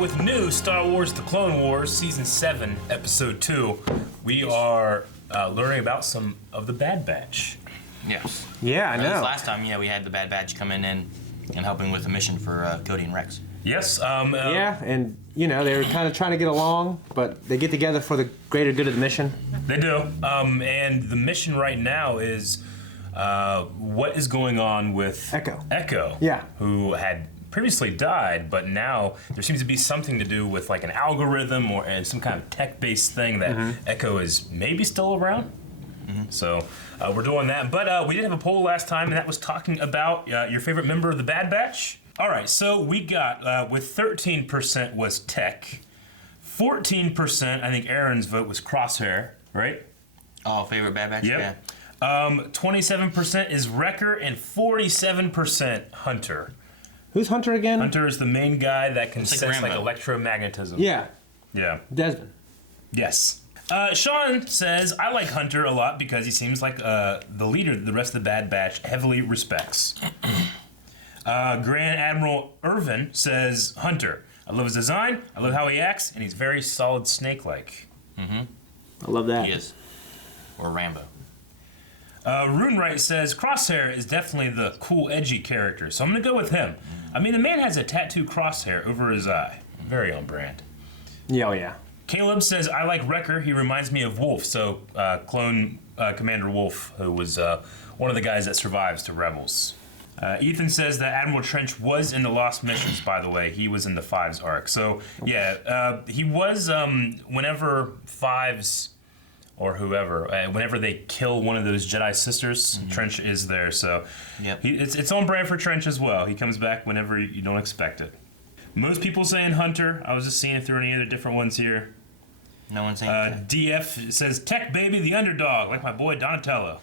with new Star Wars The Clone Wars Season 7, Episode 2. We are learning about some of the Bad Batch. Yes. Yeah, I know. Last time, we had the Bad Batch coming in and helping with the mission for Cody and Rex. Yes. Yeah, and, you know, they were kind of trying to get along, but they get together for the greater good of the mission. They do. And the mission right now is what is going on with Echo. Echo. Yeah. Who had previously died, but now there seems to be something to do with like an algorithm and some kind of tech-based thing that Echo is maybe still around. So we're doing that. But we did have a poll last time, and that was talking about your favorite member of the Bad Batch. All right, so we got, with 13% was Tech, 14%, I think Aaron's vote was Crosshair, right? Oh, favorite Bad Batch? Yep. Yeah. 27% is Wrecker, and 47% Hunter. Who's Hunter again? Hunter is the main guy that can It's like sense like Rambo. electromagnetism. Yeah, Yeah. Desmond. Yes. Sean says, I like Hunter a lot because he seems like the leader the rest of the Bad Batch heavily respects. Grand Admiral Irvin says, Hunter. I love his design, I love how he acts, and he's very solid snake-like. I love that. He is. Or Rambo. Runewright says, Crosshair is definitely the cool, edgy character, so I'm going to go with him. I mean, the man has a tattoo crosshair over his eye. Very on brand. Yeah, oh yeah. Caleb says, I like Wrecker. He reminds me of Wolf, so clone Commander Wolf, who was one of the guys that survives to Rebels. Ethan says that Admiral Trench was in the Lost Missions, by the way. He was in the Fives arc. So, yeah, he was, whenever Fives or whoever, whenever they kill one of those Jedi sisters, Trench is there. So Yep. it's on brand for Trench as well. He comes back whenever you don't expect it. Most people saying Hunter. I was just seeing if there were any other different ones here. No one's saying DF says, Tech baby, the underdog, like my boy Donatello.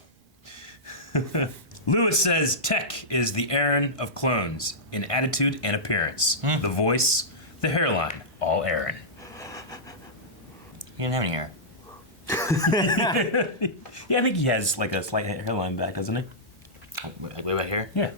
Lewis says, Tech is the Aaron of clones in attitude and appearance. The voice, the hairline, all Aaron. He didn't have any hair. Yeah, I think he has like a slight hairline back, doesn't he? Like way back here? Yeah.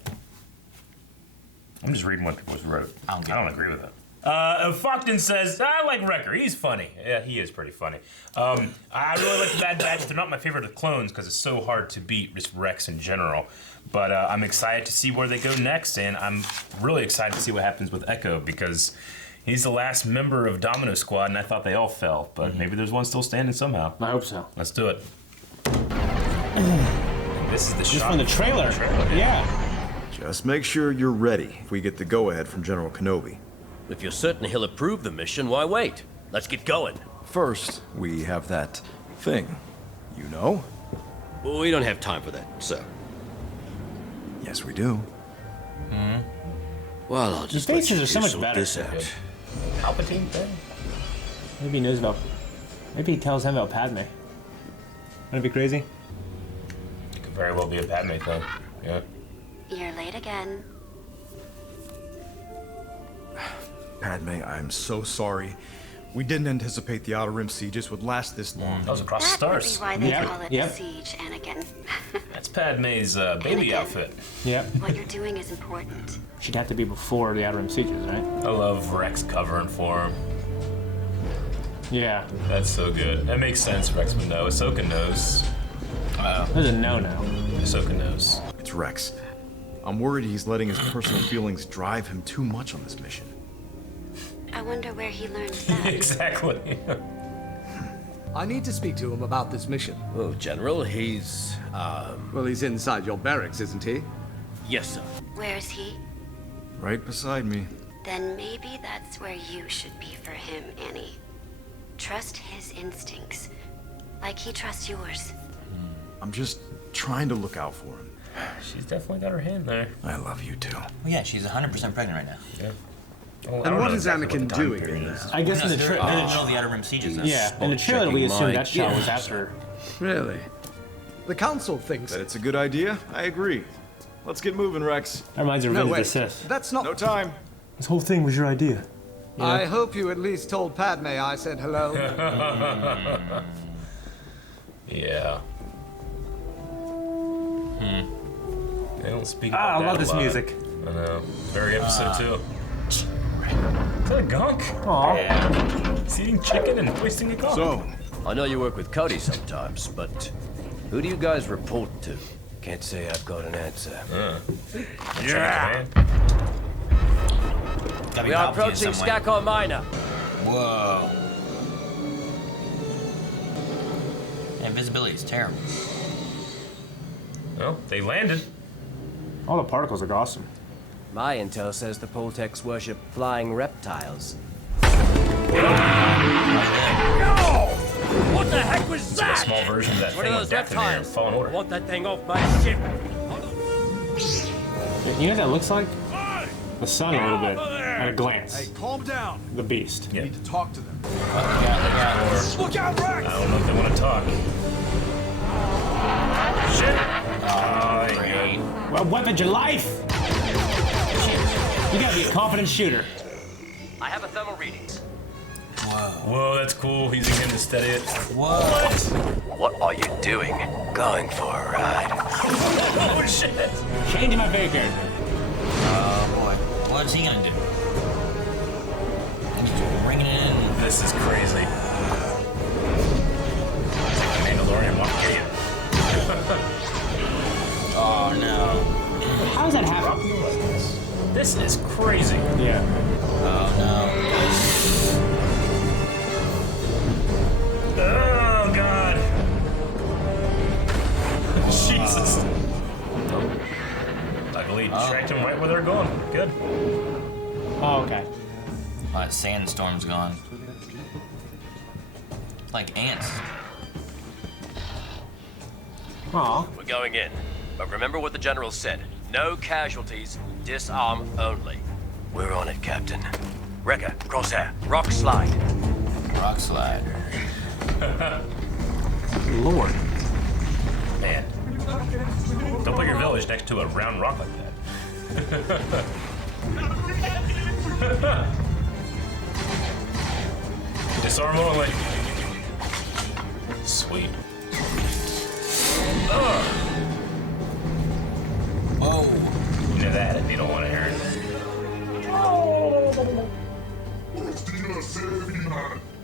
I'm just reading what people wrote. I don't I don't agree with it. Fockton says, I like Wrecker. He's funny. Yeah, he is pretty funny. I really like the Bad Batch. They're not my favorite of clones because it's so hard to beat just Rex in general. But I'm excited to see where they go next, and I'm really excited to see what happens with Echo because he's the last member of Domino Squad, and I thought they all fell. But maybe there's one still standing somehow. I hope so. Let's do it. This is the Just shot from the trailer. Yeah. Just make sure you're ready if we get the go-ahead from General Kenobi. If you're certain he'll approve the mission, why wait? Let's get going. First, we have that thing. You know? We don't have time for that, sir. Yes, we do. Well, I'll just faces let you are so much sort better. this out. Palpatine thing? Maybe he knows about... Maybe he tells him about Padme. Wouldn't it be crazy? It could very well be a Padme thing. Yeah. You're late again. Padme, I'm so sorry. We didn't anticipate the Outer Rim sieges would last this long. That was across the That would be stars. why they Yep, call it yep. a siege, Anakin. That's Padme's baby Anakin. outfit. Yeah. What you're doing is important. She'd have to be before the Outer Rim sieges, right? I love Rex covering for him. Yeah. That's so good. That makes sense, Rex would know. Ahsoka knows. There's a no-no. Ahsoka knows. It's Rex. I'm worried he's letting his personal feelings drive him too much on this mission. I wonder where he learned that. Exactly. I need to speak to him about this mission. Oh, General, he's, Well, he's inside your barracks, isn't he? yes, sir. Where is he? Right beside me. Then maybe that's where you should be for him, Annie. Trust his instincts, like he trusts yours. I'm just trying to look out for him. She's definitely got her hand there. I love you too. Well, yeah, she's 100% pregnant right now. Yeah. Well, I And don't what know is exactly what Anakin the time doing period in is. there? I guess in the They're in the middle trailer... of the Outer Rim sieges. Yeah, in the trailer we assume that shot was after... Really? The Council thinks... That it's a good idea? I agree. Let's get moving, Rex. That reminds me of No, Revenge wait. of the Sith. That's not... No time. This whole thing was your idea. I hope you at least told Padme I said hello. Yeah. They don't speak about Ah, I that love a this lot. music. I know. Very episode 2. Is that a gunk? Aw. Yeah. He's eating chicken and wasting a gunk. So, I know you work with Cody sometimes, but who do you guys report to? Can't say I've got an answer. Yeah. Gotta be We are Palpatine in approaching some way. Skakor Minor. Whoa. And visibility is terrible. Well, they landed. All the particles look awesome. My intel says the Poltecs worship flying reptiles. What the heck was A that? small version of that What thing are with those Death in there in reptiles? Fallen I Order. want that thing off my ship. You know what that looks like? The sun a little bit at a glance. calm down. The beast. Yeah. Need to talk to them. Look out. Look out, Rex! I don't know if they want to talk. Shit. Oh, there you go. Well, weapon's your life! You gotta be a confident shooter. I have a thermal reading. Whoa, that's cool. Using him to steady it. Whoa. What are you doing? Going for a ride. Oh, shit. Changing my figure. Oh boy. What's he gonna do? He's just bringing it in. This is crazy. It's like the Mandalorian walking in. Oh no. How does that happen? This is crazy. Yeah. Oh no. Oh, God. Jesus. Luckily, tracked him right where they're going. Good. Oh, okay. Oh, that sandstorm's gone. Like ants. Aw. We're going in. But remember what the general said. No casualties, disarm only. We're on it, Captain. Wrecker, crosshair, rock slide. Rock slide. Lord. Man. Don't put your village next to a round rock like that. Disarm only. Sweet. Whoa. You know that if you don't want to hear it.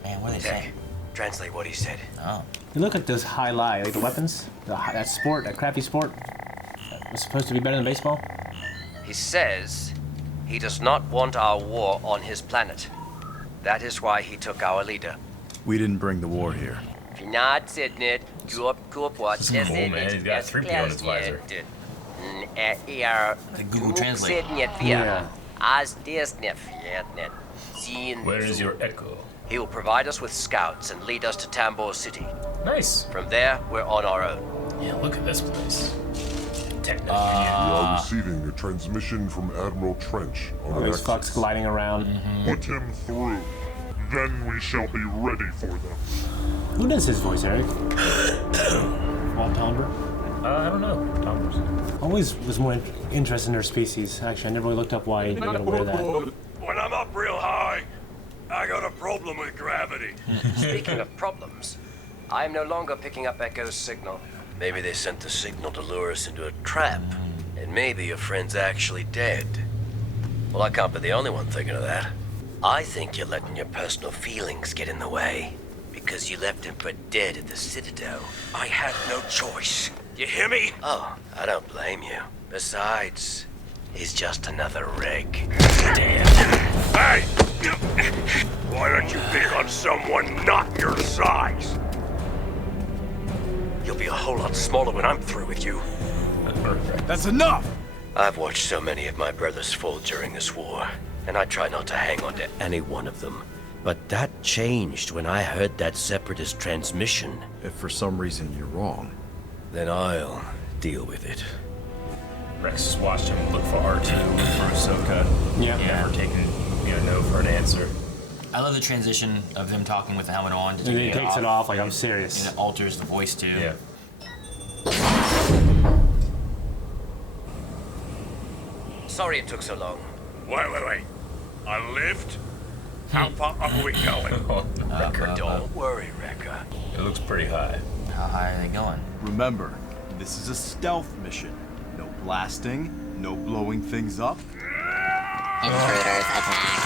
Man, what are they saying? Translate what he said. Oh. You look at those highlight, like the weapons, that sport, that crappy sport. That was supposed to be better than baseball. He says he does not want our war on his planet. That is why he took our leader. We didn't bring the war here. This is cool, man. He's got 3PO on his visor. The Google Translate. Yeah. Where is your echo? He will provide us with scouts and lead us to Tambor City. Nice. From there, we're on our own. Yeah, look at this place. Techno. We are receiving a transmission from Admiral Trench All on these fucks gliding around. Put him through. Then we shall be ready for them. Who does his voice, Eric? Walt Tomber? I don't know. Tombers. Always was more interested in their species. Actually, I never really looked up why they gotta wear that. When I'm up real high, I got a problem with gravity. Speaking of problems, I am no longer picking up Echo's signal. Maybe they sent the signal to lure us into a trap. And maybe your friend's actually dead. Well, I can't be the only one thinking of that. I think you're letting your personal feelings get in the way. Because you left him for dead at the Citadel. I had no choice. You hear me? Oh, I don't blame you. Besides, he's just another rig. Hey! Why don't you pick on someone not your size? You'll be a whole lot smaller when I'm through with you. That's enough! I've watched so many of my brothers fall during this war, and I try not to hang on to any one of them. But that changed when I heard that Separatist transmission. If for some reason you're wrong. Then I'll deal with it. Rex just watched him look for R2 for Ahsoka. Yep. Never taking no for an answer. I love the transition of him talking with the helmet on to And then he taking takes it off like, I'm serious. And it alters the voice too. Yeah. Sorry it took so long. Wait. I lived? How far up are we going? Don't worry, Wrecker. It looks pretty high. How high are they going? Remember, this is a stealth mission. No blasting, no blowing things up. Intruders attack.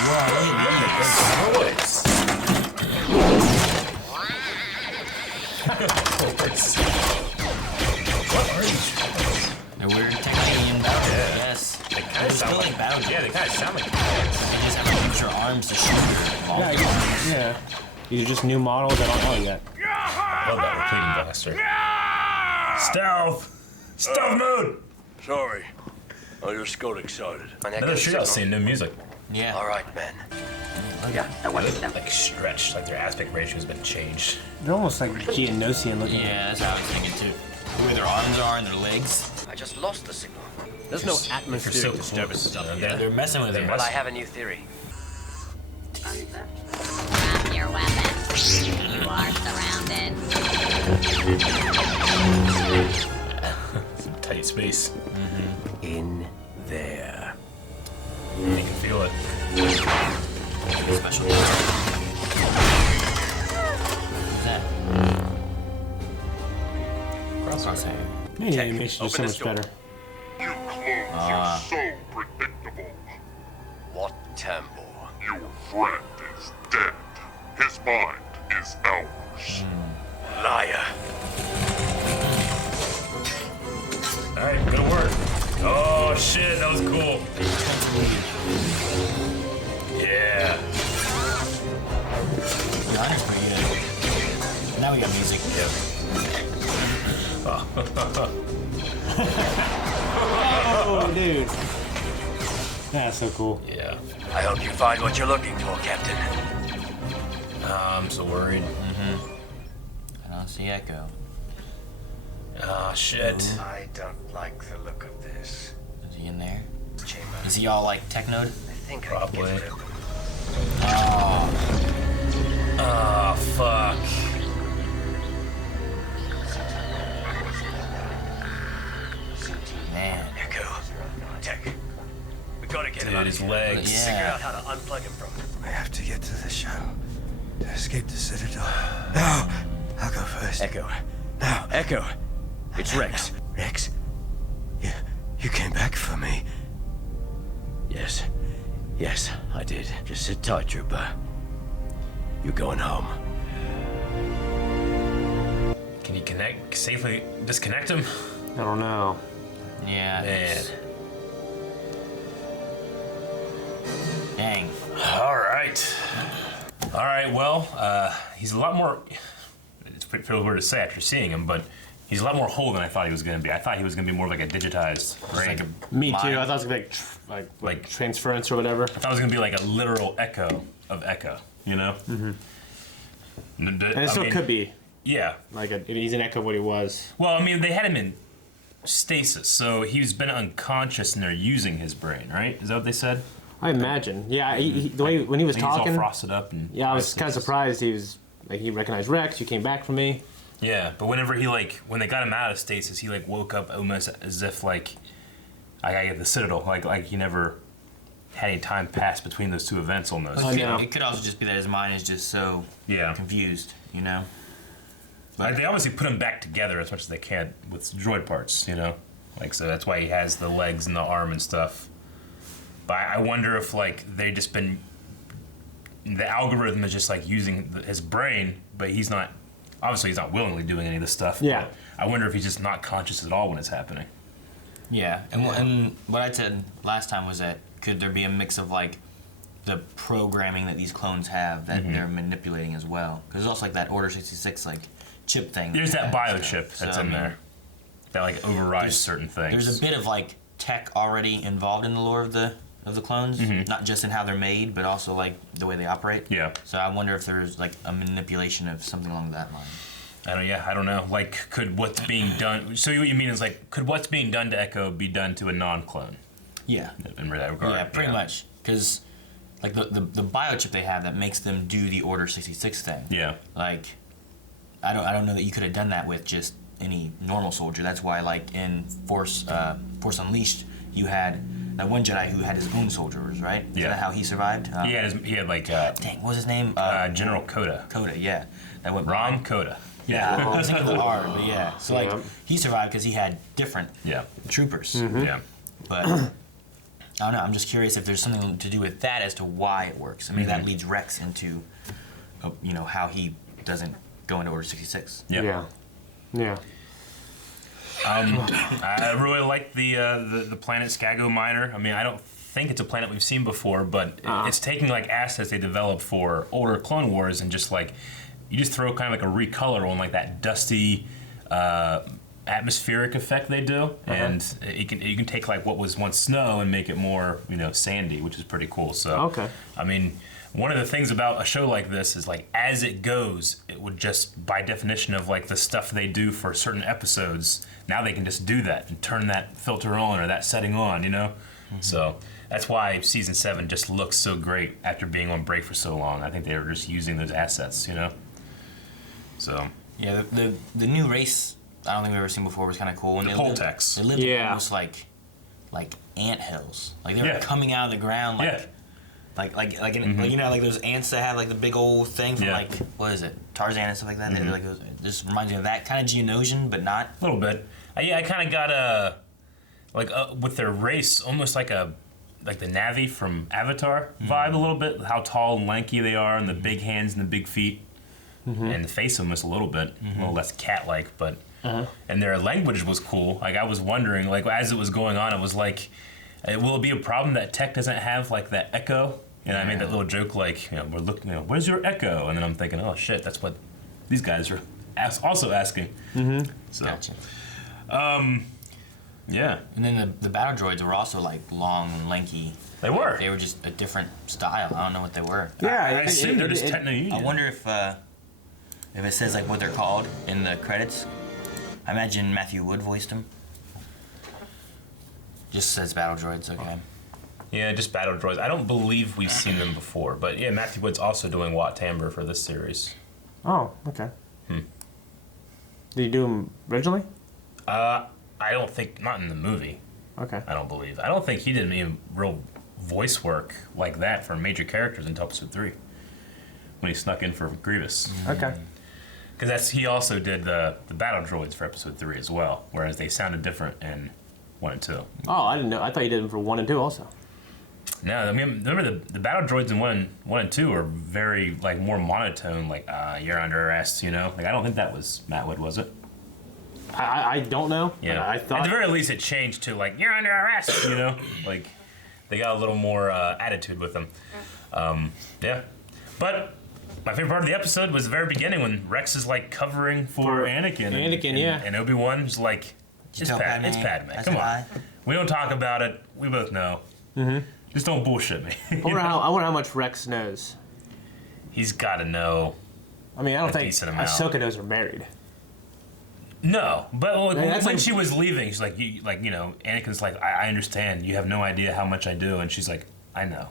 They're weird Technian battles, I guess. They're still like battles. Yeah, they kind of sound like They just have to use your arms to shoot your long arms. Yeah. These are just new models that aren't out yet. love that repeating blaster. Stealth! Stealth mode! Sorry. I just got excited. Another shootout scene, no music. Yeah. All right, men. Like stretched, like their aspect ratio has been changed. They're almost like Geonosian looking. Yeah, that's how I was thinking too. The way their arms are and their legs. I just lost the signal. There's no atmospheric disturbance up Yeah, here. they're messing with it. Well, I have a new theory. Drop your weapons. You are surrounded. Tight space. In there. You can feel it. Special. What's that? Crosshair. Man, the animation is so open much this door. better. You clones are so predictable. What temple? Your friend is dead. His mind is ours. Liar. Alright, good work. Oh shit, that was cool. Yeah. That's pretty good. Now we got music. Oh, dude. That's so cool. Yeah. I hope you find what you're looking for, Captain. I'm so worried. I don't see Echo. Oh shit. I don't like the look of this. Is he in there? Chamber. Is he all like technoed? I think Probably. I can get it open. Oh fuck. Man. Echo. Tech. We gotta get him Dude, out of his here. legs. Figure Yeah. out how to unplug him from it. I have to get to the shuttle to escape the Citadel. No! I'll go first. Echo. Now. Echo. It's Rex. Rex, you came back for me. Yes. Yes, I did. Just sit tight, Trooper. You're going home. Can you safely disconnect him? I don't know. Yeah. Man. Dang. Alright. Alright, well, he's a lot more. It's pretty weird to say after seeing him, but he's a lot more whole than I thought he was going to be. I thought he was going to be more like a digitized brain. Like a Me too. mind. I thought it was gonna be like transference or whatever. I thought it was going to be like a literal echo of Echo, you know? And it still could be. Yeah. Like he's an echo of what he was. Well, I mean, they had him in stasis, so he's been unconscious and they're using his brain, right? Is that what they said? I imagine. Yeah, the way when he was He's talking. all frosted up and. Yeah, I was kind of surprised. He was like he recognized Rex. You came back for me. Yeah, but whenever he when they got him out of stasis, he woke up almost as if I gotta get the Citadel, like he never had any time passed between those two events almost. It could also just be that his mind is just so confused, you know. Like they obviously put him back together as much as they can with droid parts, you know. So that's why he has the legs and the arm and stuff. But I wonder if they just been the algorithm is just using his brain, but he's not. Obviously, he's not willingly doing any of this stuff. Yeah. I wonder if he's just not conscious at all when it's happening. Yeah, and what I said last time was that could there be a mix of the programming that these clones have that they're manipulating as well? Because there's also that Order 66 chip thing. There's that biochip that's in there that overrides certain things. There's a bit of tech already involved in the lore of the clones, not just in how they're made, but also the way they operate. Yeah. So I wonder if there's a manipulation of something along that line. I don't know. Could what's being done? So what you mean is could what's being done to Echo be done to a non-clone? Yeah. In that regard. Yeah, pretty much. Because the biochip they have that makes them do the Order 66 thing. Yeah. I don't know that you could have done that with just any normal soldier. That's why in Force Unleashed you had that one Jedi who had his own soldiers, right? Yeah. Is that how he survived? He had dang, what was his name? General Coda. Coda, yeah. That went Rom Coda. Yeah, I was thinking of the R, but yeah. So he survived because he had different troopers. Yeah. But I don't know. I'm just curious if there's something to do with that as to why it works. I mean, that leads Rex into, how he doesn't go into Order 66. Yeah. I really like the planet Skago Minor. I mean, I don't think it's a planet we've seen before, but it's taking like assets they developed for older Clone Wars and just like you just throw kind of like a recolor on like that dusty atmospheric effect they do, and you can take like what was once snow and make it more sandy, which is pretty cool. So I mean, one of the things about a show like this is like as it goes, it would just by definition of like the stuff they do for certain episodes, now they can just do that and turn that filter on or that setting on, So that's why season 7 just looks so great after being on break for so long. I think they were just using those assets, So yeah, the new race I don't think we've ever seen before was kind of cool. And the Poltex. They lived in almost like ant hills. Like they were coming out of the ground like like those ants that have like the big old thing from like what is it, Tarzan and stuff like that. They're like those, it just reminds me of that kind of Geonosian, but not a little bit. I kind of got with their race almost like the Na'vi from Avatar vibe a little bit. How tall and lanky they are, and the big hands and the big feet, and the face almost a little bit, a little less cat-like, but. And their language was cool. Like I was wondering, like as it was going on, it was like, will it be a problem that Tech doesn't have like that echo? And I made that little joke, like we're looking, where's your echo? And then I'm thinking, oh shit, that's what these guys are also asking. So, gotcha. Yeah. And then the battle droids were also like long and lanky. They were. They were just a different style. I don't know what they were. Yeah, I assume they're just techno-union. I wonder if it says like what they're called in the credits. I imagine Matthew Wood voiced him. Just says battle droids, okay. Yeah, just battle droids. I don't believe we've seen them before, but yeah, Matthew Wood's also doing Wat Tambor for this series. Oh, okay. Did you do them originally? I don't think, not in the movie. Okay. I don't believe. I don't think he did any real voice work like that for major characters until episode 3, when he snuck in for Grievous. Okay. Because he also did the battle droids for episode 3 as well, whereas they sounded different in 1 and 2. Oh, I didn't know. I thought you did them for 1 and 2 also. No, I mean, remember the battle droids in 1 and 2 are very like more monotone, like you're under arrest, Like I don't think that was Matt Wood, was it? I don't know. Yeah, I thought at the very least it changed to like you're under arrest, Like they got a little more attitude with them. Yeah, but. My favorite part of the episode was the very beginning when Rex is like covering for Anakin. And Obi-Wan is like, it's Padme. Come on. We don't talk about it. We both know. Just don't bullshit me. I wonder how much Rex knows. He's got to know. I mean, I don't think decent amount. Ahsoka knows we're married. No, but when like, she was leaving, she's like, Anakin's like, I understand. You have no idea how much I do, and she's like, I know.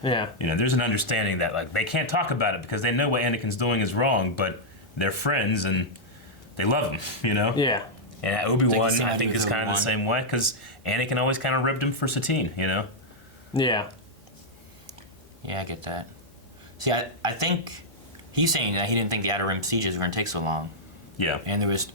Yeah. There's an understanding that like they can't talk about it because they know what Anakin's doing is wrong, but they're friends and they love him. Yeah. And Obi-Wan, I think, is kind of the same way because Anakin always kind of ribbed him for Satine. Yeah. Yeah, I get that. See, I think he's saying that he didn't think the Outer Rim sieges were going to take so long. Yeah. And there was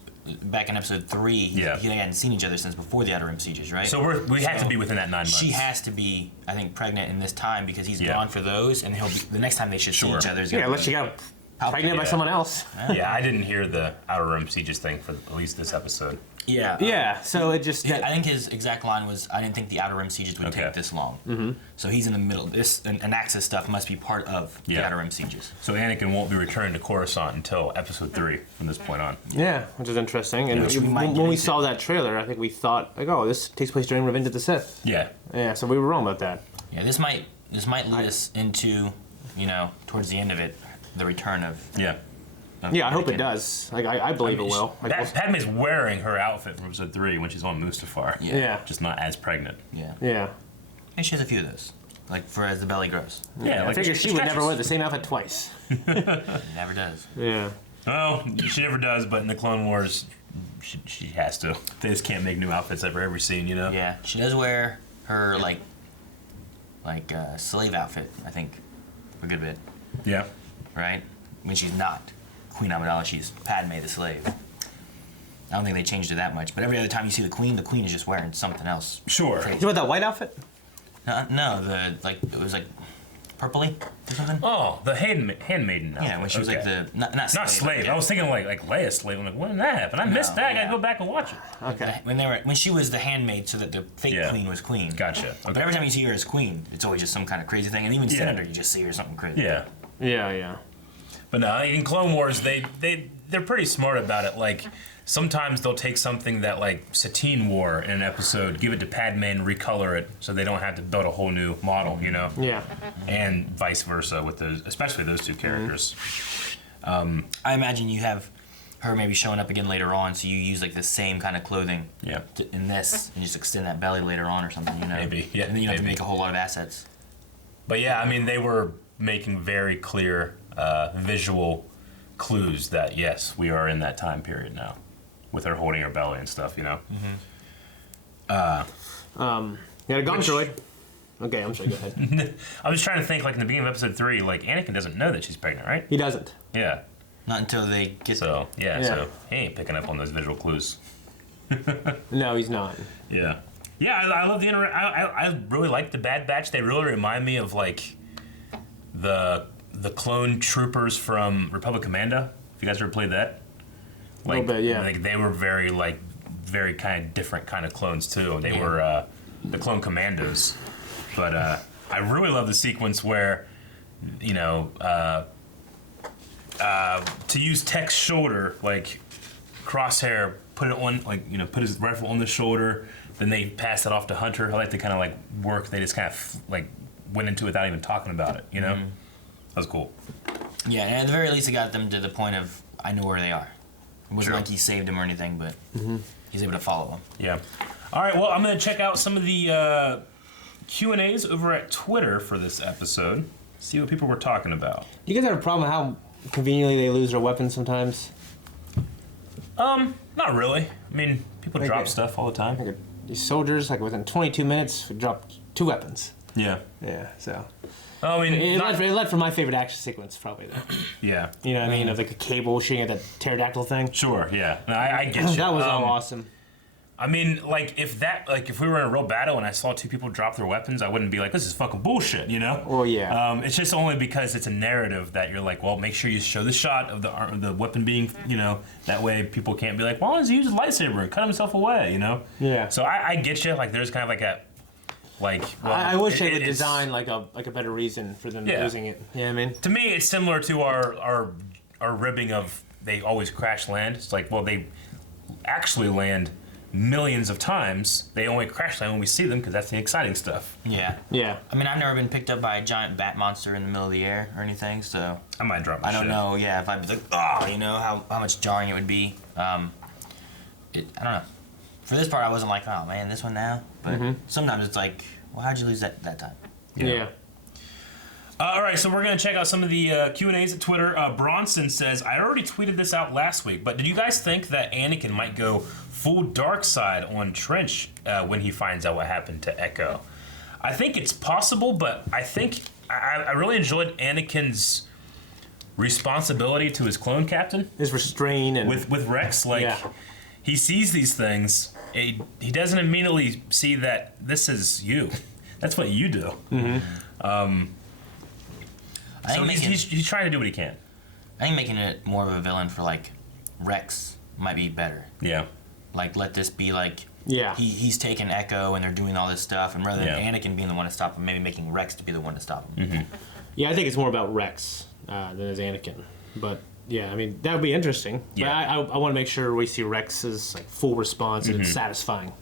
back in episode 3, he hadn't seen each other since before the Outer Rim sieges, right? So we have to be within that 9 months. She has to be, I think, pregnant in this time because he's gone for those, and the next time they should see each other is unless she got pregnant by someone else. Yeah, I didn't hear the Outer Rim sieges thing for at least this episode. Yeah. So it just. I think his exact line was, "I didn't think the Outer Rim sieges would take this long." So he's in the middle. This and Axis stuff must be part of the Outer Rim sieges. So Anakin won't be returning to Coruscant until episode 3 from this point on. Yeah, which is interesting. And when we saw that trailer, I think we thought like, "Oh, this takes place during Revenge of the Sith." Yeah. Yeah. So we were wrong about that. Yeah. This might lead us into, towards the end of it, the return of. Yeah. Yeah, I hope it does. Like, I believe it will. Like, Padme's wearing her outfit from episode 3 when she's on Mustafar. Yeah. Just not as pregnant. Yeah. Yeah. And she has a few of those, like for as the belly grows. Yeah, I figure she would never wear the same outfit twice. Never does. Yeah. Oh, she never does, but in the Clone Wars, she has to. They just can't make new outfits every scene, Yeah, she does wear her, like slave outfit, I think, a good bit. Yeah. Right? When she's not Queen Amidala, she's Padme the slave. I don't think they changed it that much, but every other time you see the Queen is just wearing something else. Sure. You know what that white outfit? No, it was like purpley or something. Oh, the handmaiden. Yeah, when she was like the not slave. Yeah. I was thinking like Leia slave. I'm like, when did that happen? I missed that. I gotta go back and watch it. Okay. When she was the handmaid, so that the fake queen was queen. Gotcha. Okay. But every time you see her as queen, it's always just some kind of crazy thing. And even senator, you just see her something crazy. Yeah. Yeah. But no, in Clone Wars, they're pretty smart about it. Like, sometimes they'll take something that, like, Satine wore in an episode, give it to Padme and recolor it so they don't have to build a whole new model, you know? Yeah. And vice versa with those, especially those two characters. I imagine you have her maybe showing up again later on, so you use, like, the same kind of clothing in this and just extend that belly later on or something, you know? Maybe, yeah. And then you don't have to make a whole lot of assets. But yeah, I mean, they were making very clear visual clues that, yes, we are in that time period now. With her holding her belly and stuff, you know? Yeah, a gun droid. Okay, I'm sorry, go ahead. I was trying to think, like, in the beginning of episode 3, like, Anakin doesn't know that she's pregnant, right? He doesn't. Yeah. Not until they get so he ain't picking up on those visual clues. No, he's not. Yeah. Yeah, I love the I really like the Bad Batch. They really remind me of, like, the clone troopers from Republic Commando. If you guys ever played that? Like, a little bit, yeah. Like, they were very kind of different kind of clones, too. They were the clone commandos. But I really love the sequence where, you know, to use Tech's shoulder, like, Crosshair put it on, like, you know, put his rifle on the shoulder, then they pass it off to Hunter. I like to kind of, like, work. They just kind of, like, went into it without even talking about it, you know? That was cool. Yeah, and at the very least, it got them to the point of, I know where they are. It wasn't like he saved him or anything, but he's able to follow them. Yeah. All right, well, I'm going to check out some of the Q&As over at Twitter for this episode, see what people were talking about. You guys have a problem with how conveniently they lose their weapons sometimes? Not really. I mean, people drop stuff all the time. Like these soldiers, like within 22 minutes, dropped 2 weapons. Yeah. Yeah, so... I mean, it led for my favorite action sequence, probably, though. Yeah. You know what I mean? Of like a cable shooting at the pterodactyl thing. Sure, yeah. No, I get you. That was all awesome. I mean, like, if we were in a real battle and I saw 2 people drop their weapons, I wouldn't be like, this is fucking bullshit, you know? Well, yeah. It's just only because it's a narrative that you're like, well, make sure you show the shot of the weapon being, you know, that way people can't be like, well, does he use his lightsaber and cut himself away, you know? Yeah. So I get you. Like, there's kind of like a, like, well, I wish they would design like a better reason for them using it. You know what I mean? To me, it's similar to our ribbing of they always crash land. It's like, well, they actually land millions of times. They only crash land when we see them because that's the exciting stuff. Yeah. Yeah. I mean, I've never been picked up by a giant bat monster in the middle of the air or anything, so... I might drop my shit. I don't know, yeah, if I'd be like, oh, you know, how much jarring it would be. I don't know. For this part, I wasn't like, oh, man, this one now? But sometimes it's like, well, how'd you lose that time? Yeah. All right, so we're going to check out some of the Q&As at Twitter. Bronson says, I already tweeted this out last week, but did you guys think that Anakin might go full dark side on Trench when he finds out what happened to Echo? I think it's possible, but I think I really enjoyed Anakin's responsibility to his clone captain. His restraint and... With Rex, like... Yeah. He sees these things. He doesn't immediately see that this is you. That's what you do. So he's trying to do what he can. I think making it more of a villain for like Rex might be better. Yeah. Like let this be like Yeah. He's taking Echo and they're doing all this stuff, and rather than Anakin being the one to stop him, maybe making Rex to be the one to stop him. Mm-hmm. Yeah, I think it's more about Rex than as Anakin. But yeah, I mean that would be interesting. Yeah. But I want to make sure we see Rex's like full response and it's satisfying.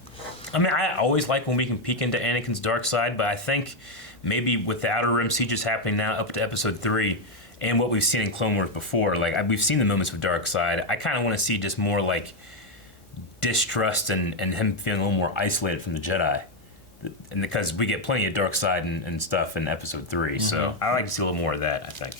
I mean, I always like when we can peek into Anakin's dark side, but I think maybe with the Outer Rim sieges happening now up to Episode 3, and what we've seen in Clone Wars before, like we've seen the moments with dark side. I kind of want to see just more like distrust and him feeling a little more isolated from the Jedi, and because we get plenty of dark side and stuff in Episode 3, so I like to see a little more of that. I think.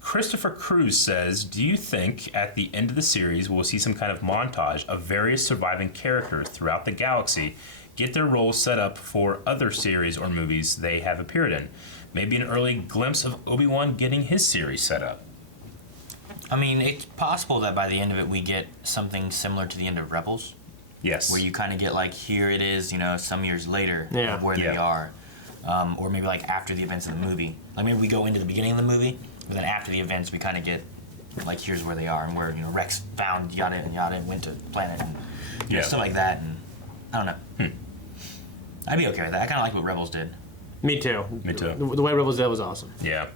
Christopher Cruz says, do you think at the end of the series we'll see some kind of montage of various surviving characters throughout the galaxy get their roles set up for other series or movies they have appeared in? Maybe an early glimpse of Obi-Wan getting his series set up. I mean, it's possible that by the end of it we get something similar to the end of Rebels. Yes. Where you kind of get like, here it is, you know, some years later Yeah. of where they are. Or maybe like after the events of the movie. Like maybe we go into the beginning of the movie, but then after the events we kind of get like, here's where they are and where, you know, Rex found yada and yada and went to the planet and you know, stuff like that. And I don't know. I'd be okay with that. I kind of like what Rebels did. Me too. Me too. The way Rebels did was awesome. Yeah.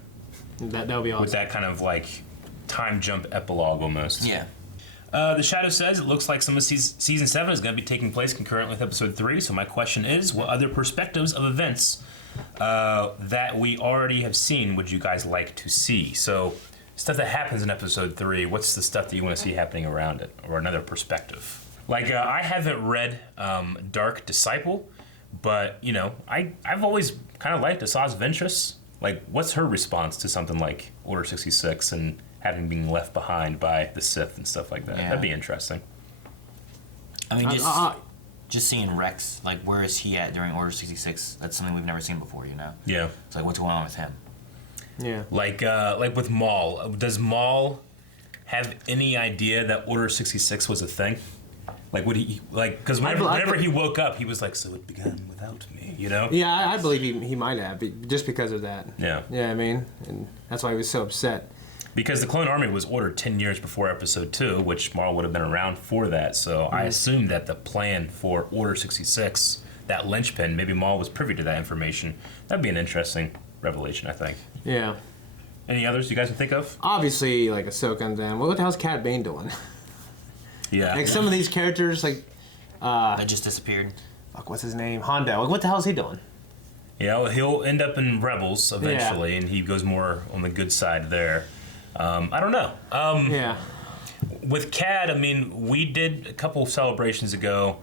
That would be awesome. With that kind of like time jump epilogue almost. Yeah. The Shadow says it looks like some of season 7 is going to be taking place concurrent with episode 3. So my question is, what other perspectives of events that we already have seen would you guys like to see? So stuff that happens in episode 3, what's the stuff that you want to see happening around it, or another perspective? Like I haven't read Dark Disciple, but you know I've always kind of liked Asajj Ventress. Like, what's her response to something like Order 66 and having been left behind by the Sith and stuff like that? Yeah. That'd be interesting. I mean, just seeing Rex, like, where is he at during Order 66? That's something we've never seen before, you know? Yeah. It's like, what's going on with him? Yeah. Like with Maul. Does Maul have any idea that Order 66 was a thing? Like, would he, like, because whenever he woke up, he was like, so it began without me, you know? Yeah, I believe he might have, just because of that. Yeah. Yeah, I mean, and that's why he was so upset. Because the Clone Army was ordered 10 years before Episode 2, which Maul would have been around for that, so I assume that the plan for Order 66, that linchpin, maybe Maul was privy to that information. That'd be an interesting revelation, I think. Yeah. Any others you guys can think of? Obviously, like, Ahsoka and them. What the hell's Cad Bane doing? Yeah. Like, some of these characters, like... that just disappeared. Fuck, what's his name? Hondo. Like, what the hell is he doing? Yeah, well, he'll end up in Rebels eventually, and he goes more on the good side there. I don't know. Yeah. With Cad, I mean, we did a couple of celebrations ago.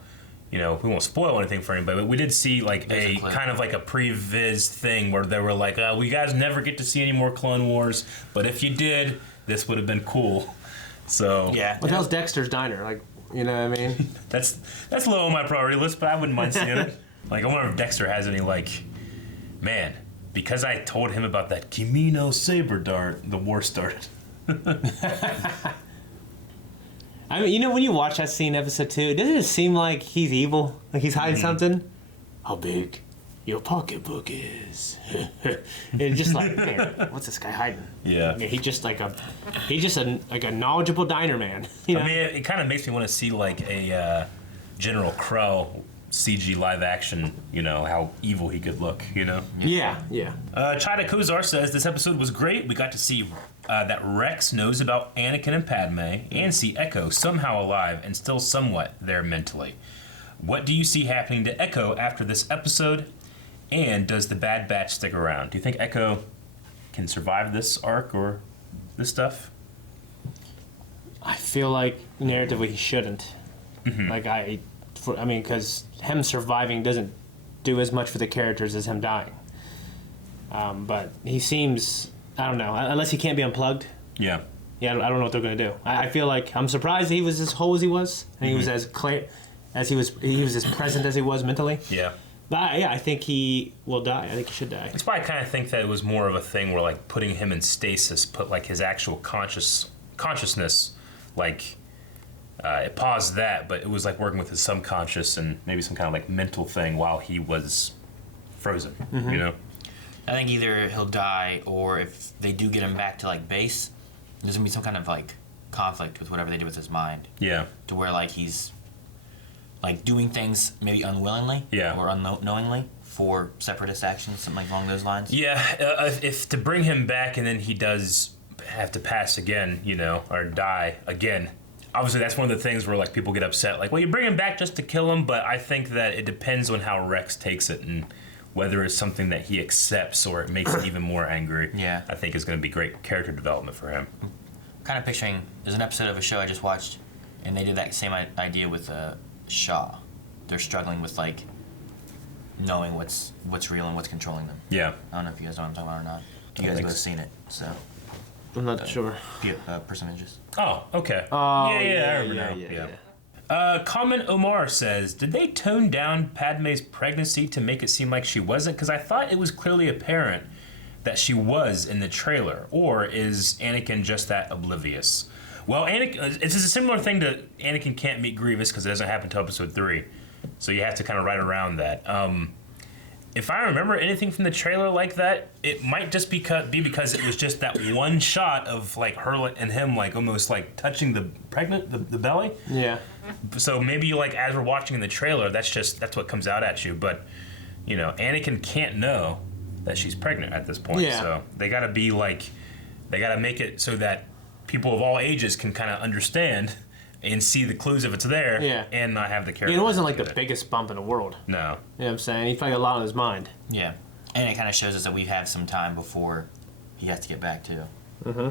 You know, we won't spoil anything for anybody, but we did see like a kind of like a pre-viz thing where they were like, "Well, you guys never get to see any more Clone Wars, but if you did, this would have been cool." So yeah. What the hell's Dexter's Diner? Like, you know what I mean? that's low on my priority list, but I wouldn't mind seeing it. Like, I wonder if Dexter has any like, man, because I told him about that Kimino saber dart, the war started. I mean, you know, when you watch that scene in episode 2, doesn't it seem like he's evil? Like he's hiding something? How big your pocketbook is. It's just like, man, what's this guy hiding? Yeah. He's just like a knowledgeable diner man. You know? I mean, it kind of makes me want to see like a General Crow CG live action, you know, how evil he could look, you know? Yeah. Chida Kozar says, this episode was great. We got to see that Rex knows about Anakin and Padme and see Echo somehow alive and still somewhat there mentally. What do you see happening to Echo after this episode? And does the Bad Batch stick around? Do you think Echo can survive this arc or this stuff? I feel like narratively he shouldn't. Like I mean, because him surviving doesn't do as much for the characters as him dying. But he seems, I don't know, unless he can't be unplugged. Yeah. Yeah, I don't know what they're gonna do. I feel like I'm surprised he was as whole as he was, and he was as clear as he was as present as he was mentally. Yeah. But yeah, I think he will die. I think he should die. That's why I kind of think that it was more of a thing where like putting him in stasis put like his actual consciousness, like it paused that, but it was like working with his subconscious and maybe some kind of like mental thing while he was frozen, you know? I think either he'll die, or if they do get him back to like base, there's gonna be some kind of like conflict with whatever they do with his mind. Yeah. To where like he's like doing things maybe unwillingly, or unknowingly for separatist actions, something like along those lines. Yeah, if to bring him back and then he does have to pass again, you know, or die again. Obviously, that's one of the things where like people get upset, like, well, you bring him back just to kill him, but I think that it depends on how Rex takes it and whether it's something that he accepts or it makes him even more angry. Yeah. I think is going to be great character development for him. Kind of picturing, there's an episode of a show I just watched, and they did that same idea with Shaw. They're struggling with like knowing what's real and what's controlling them. Yeah. I don't know if you guys know what I'm talking about or not. You guys both seen it, so. I'm not sure. Percentages. Oh, okay. Oh, yeah, I remember now. Common Omar says, did they tone down Padme's pregnancy to make it seem like she wasn't? Because I thought it was clearly apparent that she was in the trailer. Or is Anakin just that oblivious? Well, Anakin, it's a similar thing to Anakin can't meet Grievous because it doesn't happen until episode 3. So you have to kind of write around that. If I remember anything from the trailer like that, it might just be because it was just that one shot of like her and him like almost like touching the belly. Yeah. So maybe like as we're watching in the trailer, that's what comes out at you. But Anakin can't know that she's pregnant at this point. Yeah. So they gotta make it so that people of all ages can kind of understand and see the clues if it's there, and not have the character. Yeah, it wasn't like the biggest bump in the world. No. You know what I'm saying? He probably got a lot on his mind. Yeah. And it kind of shows us that we have some time before he has to get back too. Mm-hmm.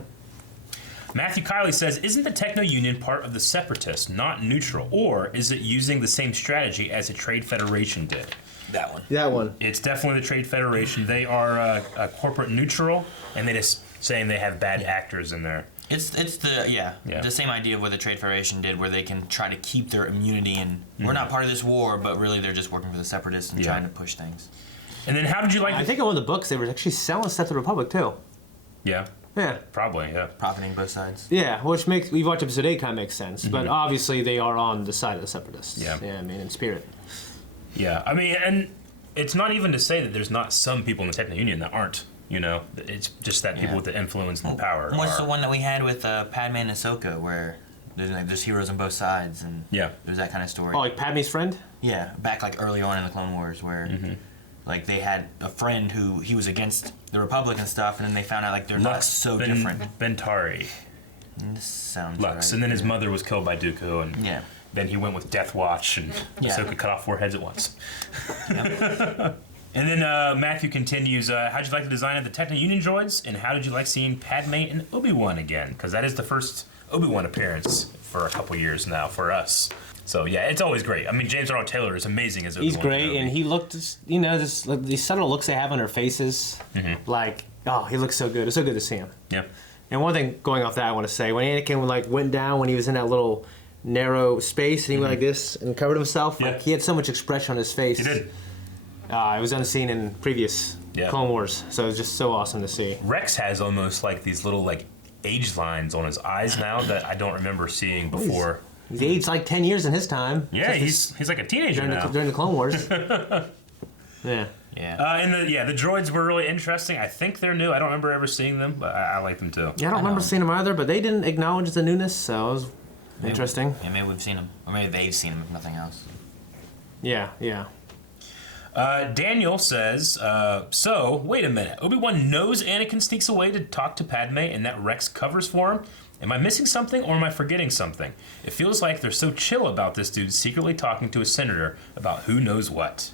Matthew Kiley says, isn't the Techno-Union part of the Separatists, not neutral? Or is it using the same strategy as the Trade Federation did? That one. That one. It's definitely the Trade Federation. They are a corporate neutral, and they just saying they have bad actors in there. It's the same idea of what the Trade Federation did, where they can try to keep their immunity and we're not part of this war, but really they're just working for the Separatists and trying to push things. And then how did you like? I think in one of the books they were actually selling stuff to the Republic too. Yeah. Yeah. Probably. Yeah. Profiting both sides. Yeah, which makes we've watched episode 8 kind of makes sense, but obviously they are on the side of the Separatists. Yeah. Yeah, I mean in spirit. Yeah, I mean, and it's not even to say that there's not some people in the Techno-Union that aren't. It's just that people with the influence and the power. What's the one that we had with Padme and Ahsoka, where there's heroes on both sides, and there's that kind of story. Oh, like Padme's friend? Yeah, back like early on in the Clone Wars, where like they had a friend who he was against the Republic and stuff, and then they found out like they're not so different. Bentari. This sounds Lux, right. and then his mother was killed by Dooku, and then he went with Death Watch, and Ahsoka cut off 4 heads at once. And then Matthew continues, how'd you like the design of the Techno-Union droids, and how did you like seeing Padme and Obi-Wan again? Because that is the first Obi-Wan appearance for a couple years now for us. So, yeah, it's always great. I mean, James Earl Taylor is amazing as Obi-Wan. He's great, and he looked, these subtle looks they have on their faces, like, oh, he looks so good. It's so good to see him. Yeah. And one thing going off that I want to say, when Anakin went down when he was in that little narrow space, and he went like this and covered himself, like, he had so much expression on his face. He did. It was unseen in previous Clone Wars, so it was just so awesome to see. Rex has almost like these little like age lines on his eyes now that I don't remember seeing before. He's aged like 10 years in his time. Yeah, he's like a teenager now. During the Clone Wars. Yeah. Yeah. And the droids were really interesting. I think they're new. I don't remember ever seeing them, but I like them too. Yeah, I don't remember seeing them either, but they didn't acknowledge the newness, so it was interesting. Yeah, maybe we've seen them, or maybe they've seen them if nothing else. Yeah. Daniel says, so, wait a minute. Obi-Wan knows Anakin sneaks away to talk to Padme and that Rex covers for him? Am I missing something or am I forgetting something? It feels like they're so chill about this dude secretly talking to a senator about who knows what.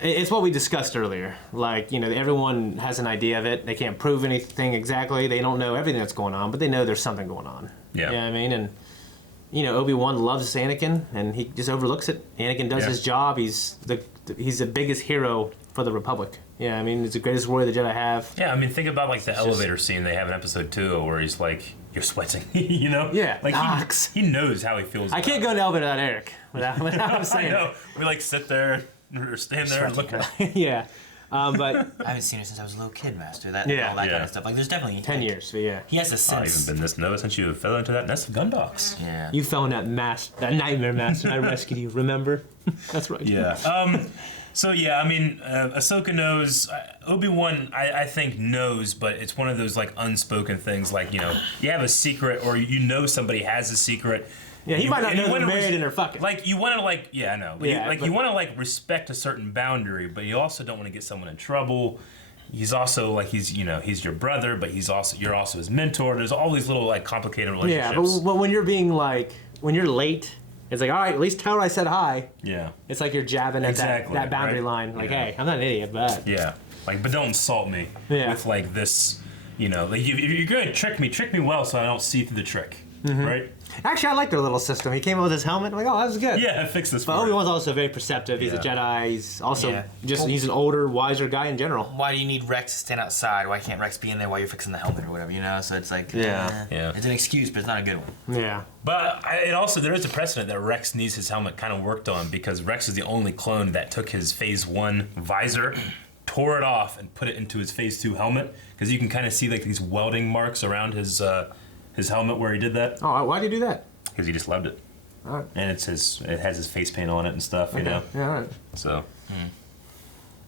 It's what we discussed earlier. Like, everyone has an idea of it. They can't prove anything exactly. They don't know everything that's going on, but they know there's something going on. Yeah. You know what I mean? And Obi-Wan loves Anakin, and he just overlooks it. Anakin does his job. He's the biggest hero for the Republic. Yeah, I mean, he's the greatest warrior the Jedi have. Yeah, I mean, think about like the elevator scene they have in episode 2 where he's like, you're sweating, Yeah, like he knows how he feels. I can't go in the elevator without Eric. Without saying I know. We like sit there or stand there and look at it. Yeah. But I haven't seen it since I was a little kid, Master. All that kind of stuff. Like, there's definitely 10 years. But yeah, he has a sense. I've even been this nervous since you fell into that nest of gundogs. Yeah, you fell in that nightmare master, and I rescued you. Remember? That's right. Yeah. So yeah, I mean, Ahsoka knows. Obi-Wan, I think knows, but it's one of those like unspoken things. Like you have a secret, or somebody has a secret. Yeah, he might not know they're married and they're fucking. Like, you want to, like, yeah, I know. You want to, like, respect a certain boundary, but you also don't want to get someone in trouble. He's also, like, he's your brother, but you're also his mentor. There's all these little, like, complicated relationships. Yeah, but when you're being, like, when you're late, it's like, all right, at least tell her I said hi. Yeah. It's like you're jabbing at that boundary line. Like, hey, I'm not an idiot, but. Yeah. Like, but don't insult me with, like, this, like, if you're going to trick me well so I don't see through the trick, right? Actually, I like their little system. He came up with his helmet. I'm like, oh, that was good. Yeah, fix this. But Obi-Wan's also very perceptive. He's a Jedi. He's also he's an older, wiser guy in general. Why do you need Rex to stand outside? Why can't Rex be in there while you're fixing the helmet or whatever? So it's like, it's an excuse, but it's not a good one. Yeah. But there is a precedent that Rex needs his helmet kind of worked on because Rex is the only clone that took his Phase 1 visor, tore it off, and put it into his Phase 2 helmet because you can kind of see like these welding marks around his his helmet where he did that. Oh, why'd he do that? Because he just loved it. All right. And it has his face paint on it and stuff, you know. Yeah, all right. So,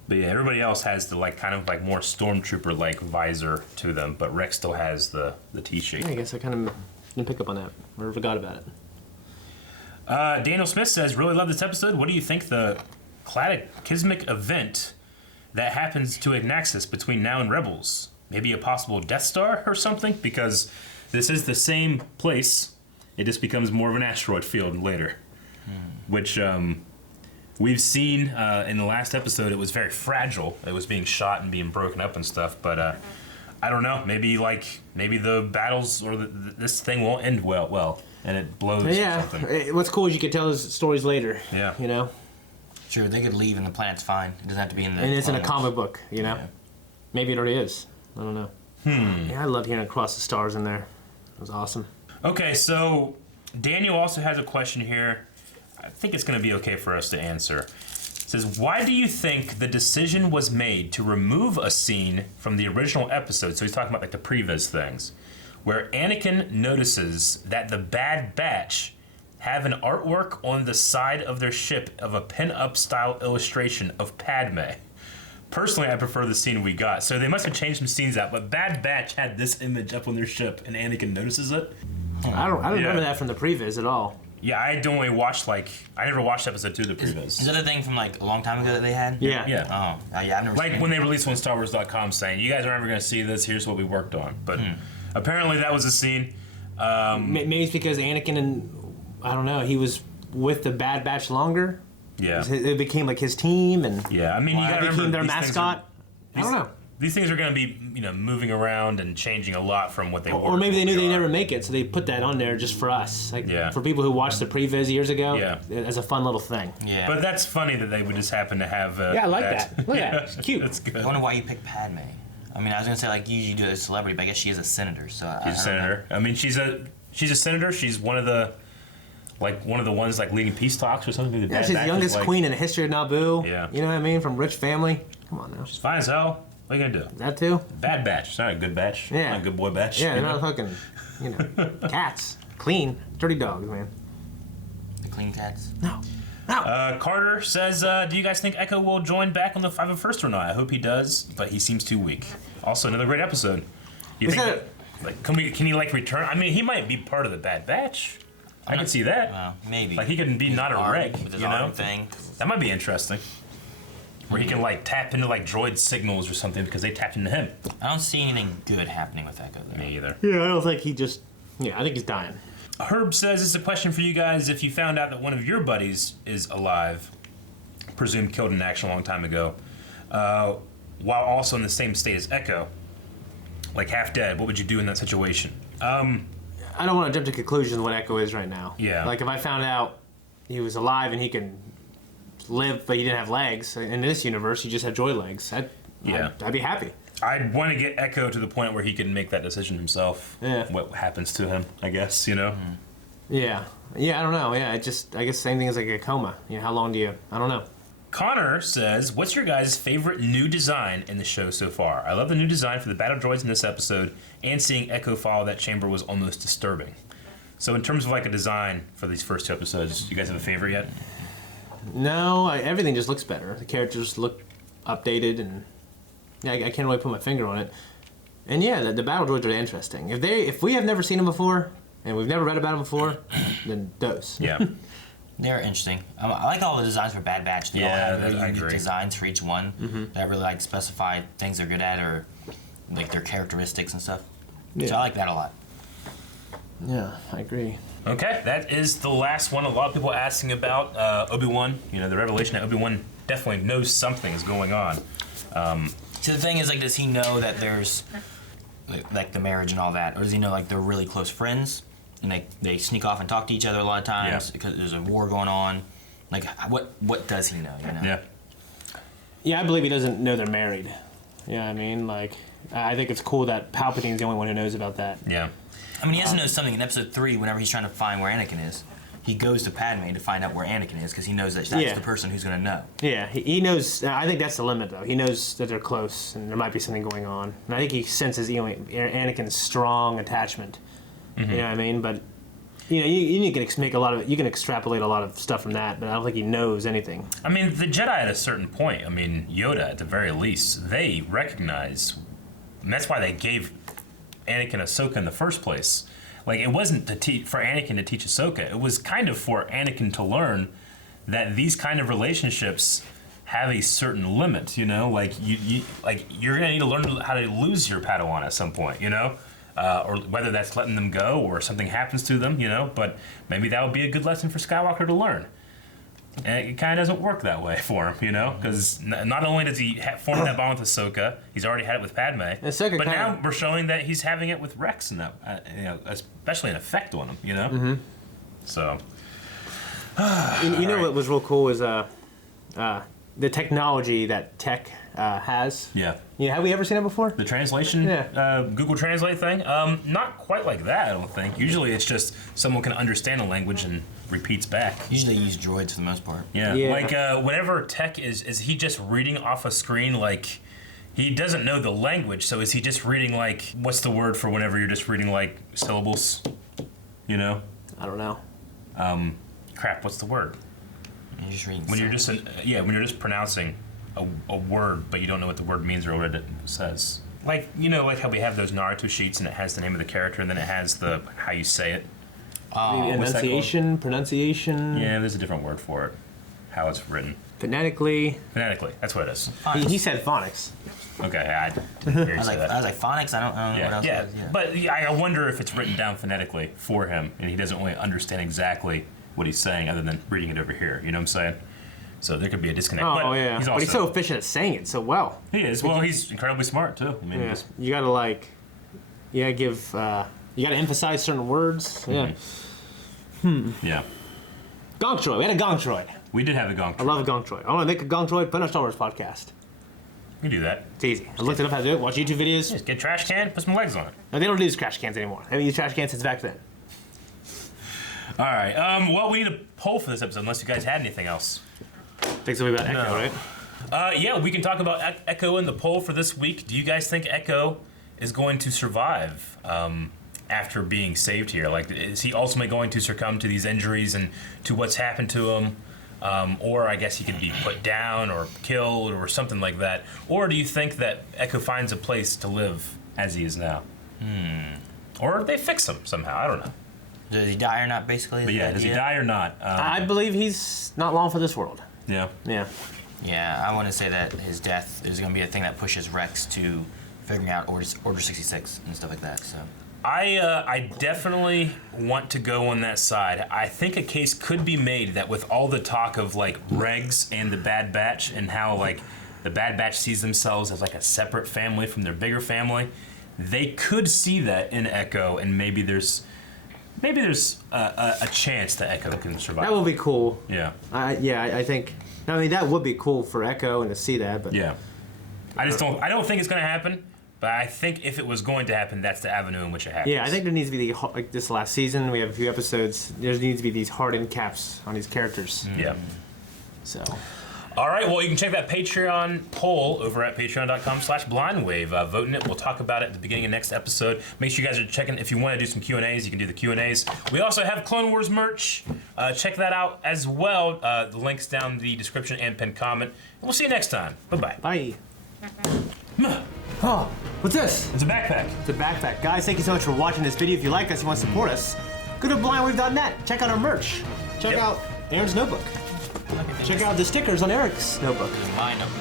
but yeah, everybody else has the kind of more stormtrooper visor to them, but Rex still has the T-shape. Yeah, I guess I kind of didn't pick up on that or forgot about it. Daniel Smith says, "Really love this episode. What do you think the cataclysmic event that happens to a Nexus between now and Rebels? Maybe a possible Death Star or something? Because this is the same place. It just becomes more of an asteroid field later, which we've seen in the last episode. It was very fragile. It was being shot and being broken up and stuff. But I don't know. Maybe the battles or this thing won't end well, and it blows. Yeah. Or something. What's cool is you can tell those stories later. Yeah. You know. Sure, they could leave and the planet's fine. It doesn't have to be in the. And it's in a planets. comic book. You know. Yeah. Maybe it already is. I don't know. Yeah, I love hearing Across the Stars in there. It was awesome. Okay, so Daniel also has a question here. I think it's going to be okay for us to answer. It says, why do you think the decision was made to remove a scene from the original episode? So he's talking about the previs things, where Anakin notices that the Bad Batch have an artwork on the side of their ship of a pin-up style illustration of Padme. Personally, I prefer the scene we got. So they must have changed some scenes out, but Bad Batch had this image up on their ship, and Anakin notices it. I don't remember that from the previs at all. Yeah, I only watched I never watched episode 2 of the previs. Is that a thing from a long time ago that they had? Yeah. Yeah. Oh, yeah, I've never seen When they released on StarWars.com saying, you guys are never going to see this, here's what we worked on. But apparently that was a scene. Maybe it's because Anakin and, I don't know, he was with the Bad Batch longer. Yeah. It became his team, and Yeah, I mean, you gotta it became remember, their mascot. I don't know. These things are going to be, moving around and changing a lot from what they were. Or maybe they knew what they'd are. never make it, so they put that on there just for us. Yeah. For people who watched the previs years ago, Yeah. as a fun little thing. Yeah. But that's funny that they would just happen to have. Yeah, I like that. Look at that. It's cute. That's good. I wonder why you picked Padme. I mean, I was gonna say usually you do a celebrity, but I guess she is a senator. So She's a senator. I mean, she's a senator. She's one of the ones leading peace talks or something. Yeah, she's the youngest queen in the history of Naboo. Yeah. You know what I mean? From rich family. Come on now. She's fine as hell. What are you gonna do? That too? Bad batch. It's not a good batch. Yeah. Not a good boy batch. Yeah, you they're know? not fucking, cats. Clean. Dirty dogs, man. the clean cats. No. Carter says, do you guys think Echo will join back on the 501st or not? I hope he does, but he seems too weak. Also, another great episode. You Is think that can he return? I mean, he might be part of the Bad Batch. I could see that. Well, maybe. He could be not a arm, reg, with his you know? arm thing. That might be interesting. Where he can tap into droid signals or something because they tapped into him. I don't see anything good happening with Echo though. Me either. Yeah, I don't think he just. Yeah, I think he's dying. Herb says, this is a question for you guys. If you found out that one of your buddies is alive, presumed killed in action a long time ago, while also in the same state as Echo, half dead, what would you do in that situation? I don't want to jump to conclusions what Echo is right now. Yeah. If I found out he was alive and he can live, but he didn't have legs, in this universe, he just had joy legs. I'd be happy. I'd want to get Echo to the point where he can make that decision himself. Yeah. What happens to him, I guess, you know? Yeah. Yeah, I don't know. Yeah, I guess same thing as a coma. How long do you... I don't know. Connor says, what's your guys' favorite new design in the show so far? I love the new design for the battle droids in this episode, and seeing Echo follow that chamber was almost disturbing. So in terms of a design for these first 2 episodes, you guys have a favorite yet? No, everything just looks better. The characters look updated, and I can't really put my finger on it. And yeah, the battle droids are interesting. If we have never seen them before, and we've never read about them before, then those. Yeah. They're interesting. I like all the designs for Bad Batch. They all have really I unique agree. designs for each one that really specify things they're good at or their characteristics and stuff. Yeah. So I like that a lot. Yeah, I agree. Okay, that is the last one. A lot of people asking about Obi-Wan. The revelation that Obi-Wan definitely knows something is going on. So the thing is, does he know that there's the marriage and all that, or does he know they're really close friends and they sneak off and talk to each other a lot of times because there's a war going on? What does he know? Yeah. Yeah, I believe he doesn't know they're married. Yeah, I mean, I think it's cool that Palpatine's the only one who knows about that. Yeah. I mean, he has to know something in Episode 3. Whenever he's trying to find where Anakin is, he goes to Padme to find out where Anakin is because he knows that's the person who's going to know. Yeah, he knows. I think that's the limit, though. He knows that they're close and there might be something going on. And I think he senses Anakin's strong attachment You know what I mean? But you know, you can make a lot of, you can extrapolate a lot of stuff from that, but I don't think he knows anything. I mean, the Jedi at a certain point, I mean, Yoda at the very least, they recognize, and that's why they gave Anakin Ahsoka in the first place. Like, it wasn't for Anakin to teach Ahsoka. It was kind of for Anakin to learn that these kind of relationships have a certain limit, you know? Like, you're going to need to learn how to lose your Padawan at some point, you know? Or whether that's letting them go or something happens to them, you know? But maybe that would be a good lesson for Skywalker to learn. And it kind of doesn't work that way for him, you know? Because not only does he form that bond with Ahsoka, he's already had it with Padme, but now we're showing that he's having it with Rex, and that, you know, especially an effect on him, you know? Mm-hmm. So. you know what was real cool is the technology that Tech has. Yeah. Yeah, have we ever seen it before? The translation, Google Translate thing? Not quite like that, I don't think. Usually it's just someone can understand a language and repeats back. Usually use droids for the most part. Yeah. Like whenever Tech is he just reading off a screen, like he doesn't know the language, so is he just reading like, what's the word for whenever you're just reading like syllables? You know? I don't know. Crap, what's the word? You're just reading when you're just when you're just pronouncing a word, but you don't know what the word means or what it says. Like, you know, like how we have those Naruto sheets and it has the name of the character and then it has the how you say it. Enunciation, pronunciation. Yeah, there's a different word for it. How it's written. Phonetically. Phonetically, that's what it is. He said phonics. Okay, I didn't hear you say that. I was like, phonics? I don't know what else it is. Yeah. But I wonder if it's written down phonetically for him and he doesn't really understand exactly what he's saying other than reading it over here. You know what I'm saying? So there could be a disconnect. Oh, yeah. But he's so efficient at saying it so well. He is. Well, he's incredibly smart, too. I mean, you gotta, like, you gotta emphasize certain words. Yeah. Yeah. Gonk droid. We had a Gonk droid. We did have a Gonk droid. I love a Gonk droid. I want to make a Gonk droid, put on a Star Wars podcast. We can do that. It's easy. I looked it up how to do it, watch YouTube videos. Just get a trash can, put some legs on it. No, they don't use trash cans anymore. They haven't used trash cans since back then. All right. Well, we need a poll for this episode, unless you guys had anything else. Think something about Echo, right? Yeah, we can talk about Echo in the poll for this week. Do you guys think Echo is going to survive after being saved here? Like, is he ultimately going to succumb to these injuries and to what's happened to him? Or I guess he could be put down or killed or something like that. Or do you think that Echo finds a place to live as he is now? Or they fix him somehow. I don't know. Does he die or not, basically? But yeah, does he die or not? I believe he's not long for this world. Yeah. Yeah. Yeah, I want to say that his death is going to be a thing that pushes Rex to figuring out Order 66 and stuff like that. So I definitely want to go on that side. I think a case could be made that with all the talk of like Regs and the Bad Batch and how like the Bad Batch sees themselves as like a separate family from their bigger family, they could see that in Echo, and maybe there's a chance that Echo can survive. That would be cool. Yeah. I think. I mean, that would be cool for Echo and to see that, but yeah. I don't think it's going to happen, but I think if it was going to happen, that's the avenue in which it happens. Yeah, I think there needs to be like this last season. We have a few episodes. There needs to be these hard end caps on these characters. Yeah. So. All right, well, you can check that Patreon poll over at patreon.com/blindwave. Vote in it. We'll talk about it at the beginning of next episode. Make sure you guys are checking. If you want to do some Q&As, you can do the Q&As. We also have Clone Wars merch. Check that out as well. The link's down in the description and pinned comment. And we'll see you next time. Bye-bye. Bye. Oh, what's this? It's a backpack. It's a backpack. Guys, thank you so much for watching this video. If you like us, you want to support us, go to blindwave.net. Check out our merch. Check out Aaron's notebook. Check out the stickers on Eric's notebook. My notebook.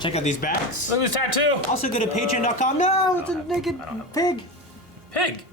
Check out these bags. Look at this tattoo. Also go to patreon.com. No, it's a naked pig. Pig?